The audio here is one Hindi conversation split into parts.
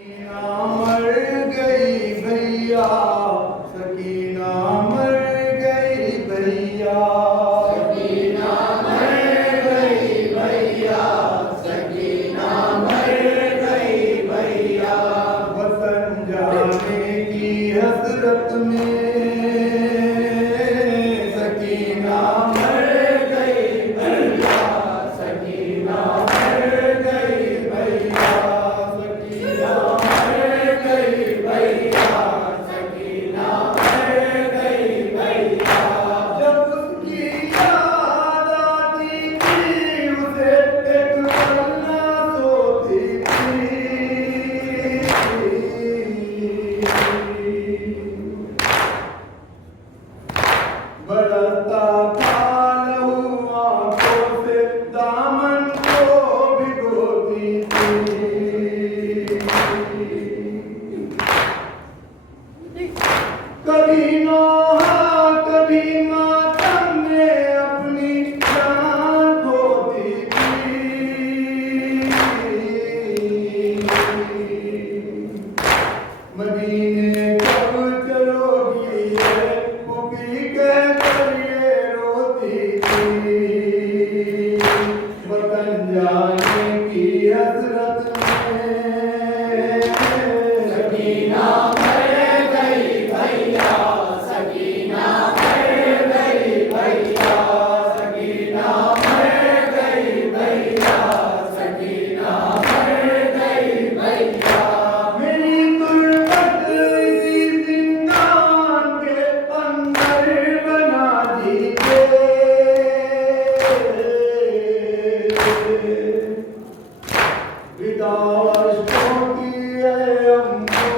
सकीना मर गई भैया, सकीना मर गई भैया, सकीना मर गई भैया, सकीना मर गई भैया। वतन जाने की हसरत में सकीना मर गई भैया, सकीना मर गई भैया, सकीना मर गई भैया, सकीना मर गई भैया। जब उसकी याद आती थी उसे एक पन्ना सोती बरसता था लहू आंखों से दामन को भिगोती कभी नौहा कभी मातम में अपनी जान खोती मदीने कब चलोगी ये पुपी कहकर ये रोती थी वतन जाने की हसरत में सकीना मर गई भैया, सकीना मर गई भैया, सकीना मर गई भैया, सकीना मर गई भैया। मेरी तुरबत इसी जिंदान के अंदर बना दीजिए विदाशों की है हमको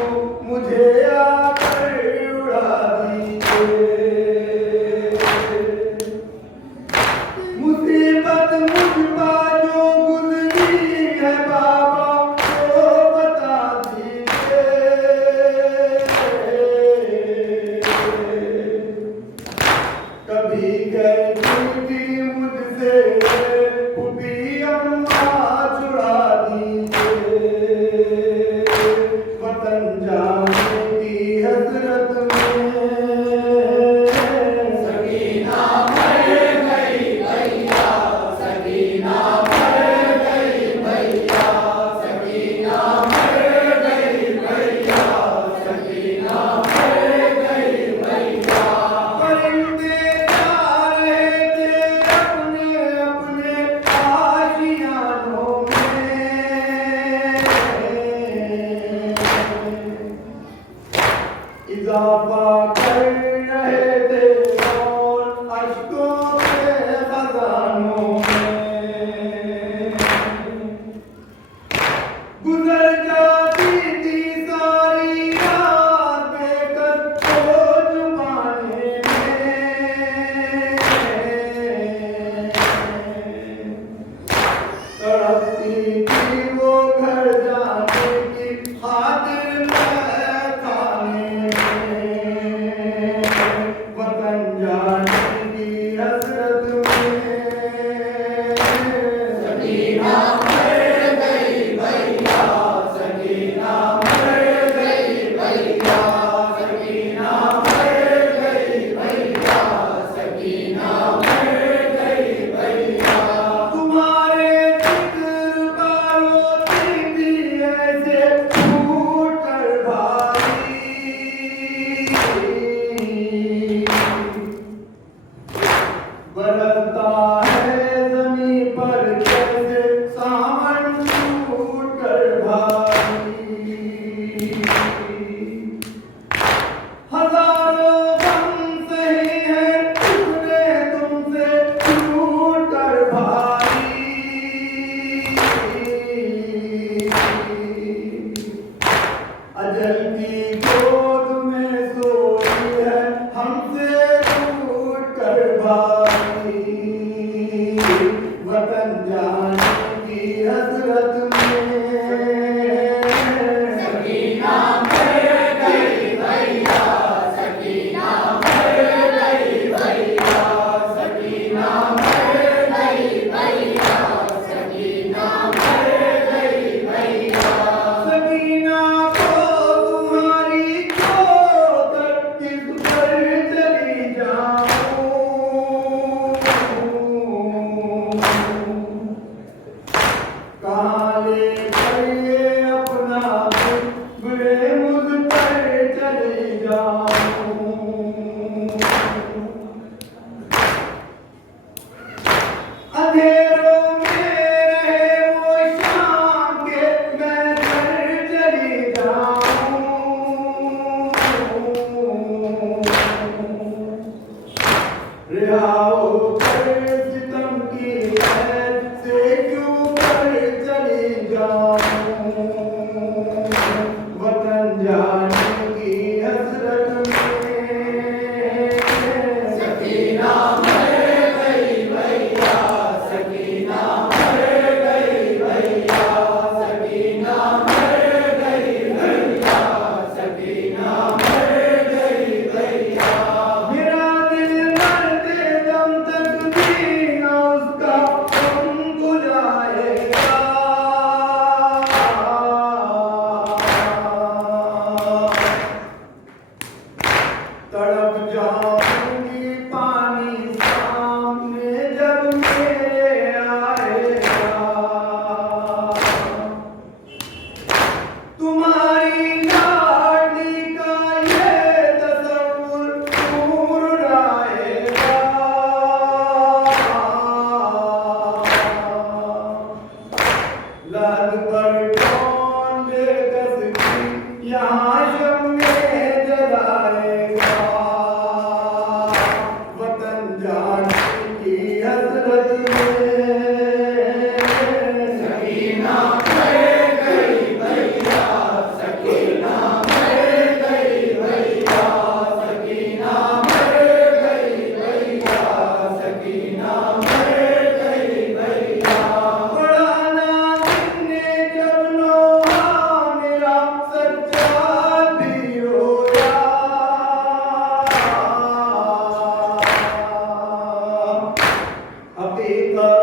मुझे आकर उड़ा दीजिए मुसीबत मुझ पर जो गुजरी है बाबा को बता दीजिए कभी गई थी मुझसे पुपी अम्मा छुड़ा दीजिए वतन जाने की हसरत में सकीना मर गई भैया, सकीना मर गई भैया, सकीना मर गई भैया, सकीना मर गई भैया। परिंदे जा रहे थे अपने अपने आशियानों में इजाफा कर रहे थे और अश्कों के खजानों में गुजर जाती थी सारी रात बेकस खोज पाने में तड़पती थी वो घर जाने की खातिर मैं खाने में वतन जाने की हसरत में सकीना मर गई भैया, सकीना मर गई भैया, सकीना मर गई भैया, सकीना मर गई भैया। तुम्हारे जिक्र का रोती थी ऐसे टूट कर भाई बरसता है जमीन पर जैसे सावन टूट कर भाई हजारों गम सही है तुमने तुमसे टूट कर भाई अजल की गोद में सोई है हमसे टूट कर भाई वतन जाने की हसरत में सकीना मर गई भैया, सकीना मर गई भैया, सकीना मर गई भैया, सकीना मर गई भैया। सकीना पीकर